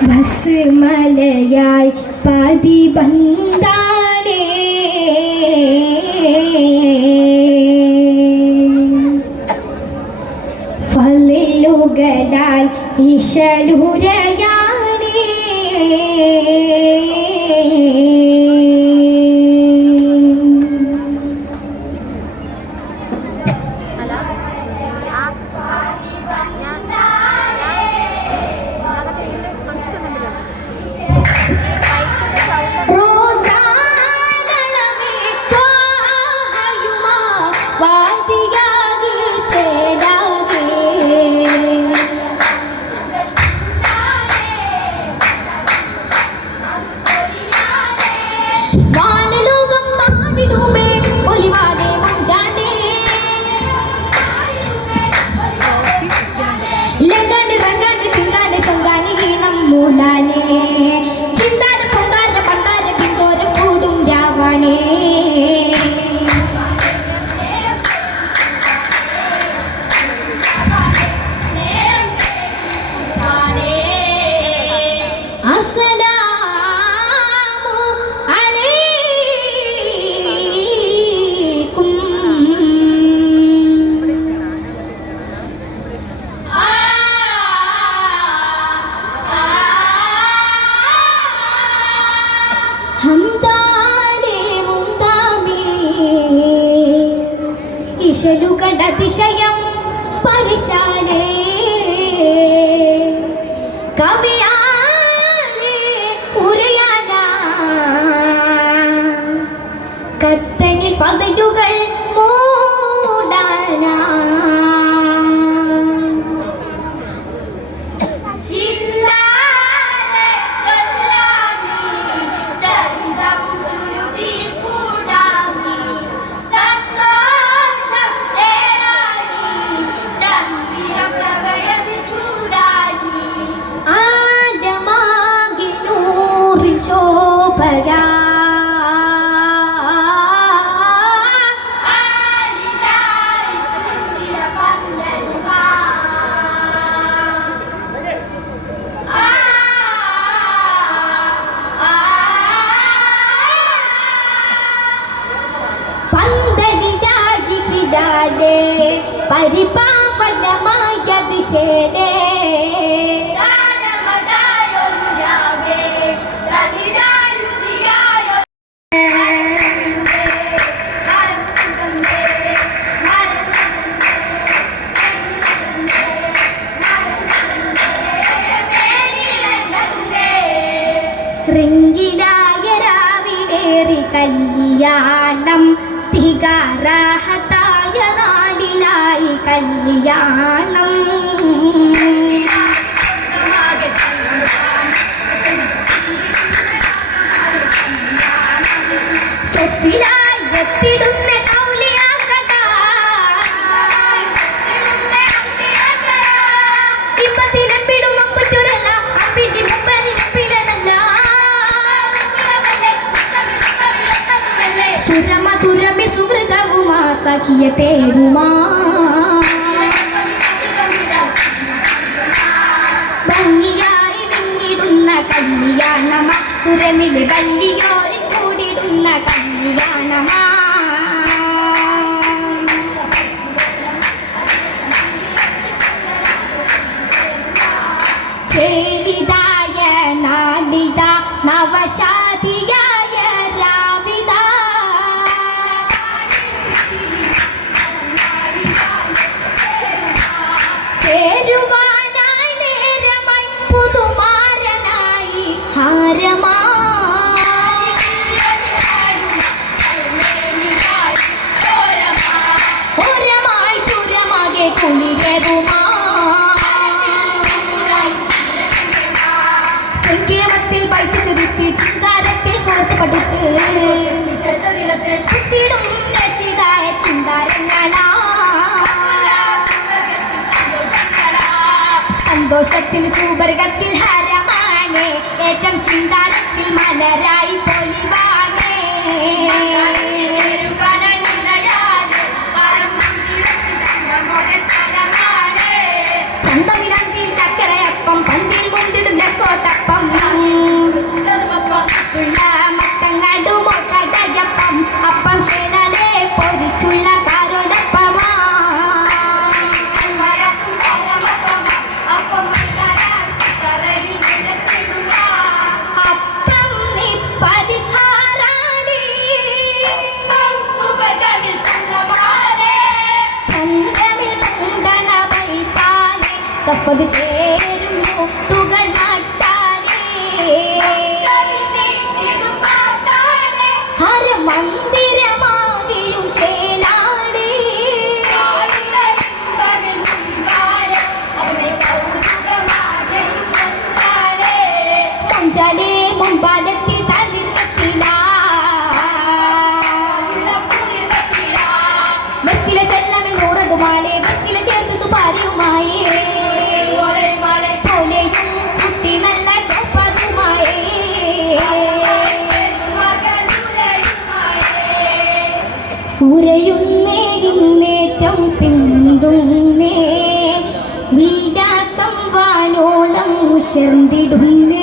Bus മലയായി പതി ബന്ധാനേ ഫലിലുകളാൽ ഇശലുരയാനേ പരിശാലേ കവിയാലേ ശോഭരാ ആലിലായി റിങ്കിലായ രാവിലേറി കല്യാണം തികാറാഹത്തായ നാടിലായി കല്യാണം. സുരമധുരമി സുഹൃതവുമാ സഖിയ തേടുമാ. ഭംഗിയായി പിന്നിടുന്ന കല്യാണമ സുരമിളി വല്ലിയോരിൽ കൂടിടുന്ന കല്യാണമാ. നാലിത നവശാതിയായ ഹാരമായി ഹോരമായി ശൂരമാകെ കുളിരകുമാ കേവത്തിൽ പൈത്ത് ചുരുത്തി ചിന്താരത്തിൽ കോർത്ത് പടുത്ത്. കുത്തിടും രക്ഷിതായ ചിന്താരങ്ങളാ സന്തോഷത്തിൽ സൂപർഗത്തിൽ ഹരമാണ് ചിന്താരത്തിൽ മലരായി പൊലിവാണ്. സഫത് ചേരും മുട്ടുകൾ ഹരമന്ദിരമാകിയും ശേലാടേ മഞ്ചാലേ മുൻപാലത്തി തളിർവട്ടില. വെത്തില ചെല്ലമേ നൂറത് മാലേ വെത്തില ചേർത്ത് സുപാരിയുമായി ഉരയുന്നേ ഇന്നേറ്റം പിന്തുന്നേ. ഉല്ലാസം വാനോളം ഉശർന്നിടുന്നേ.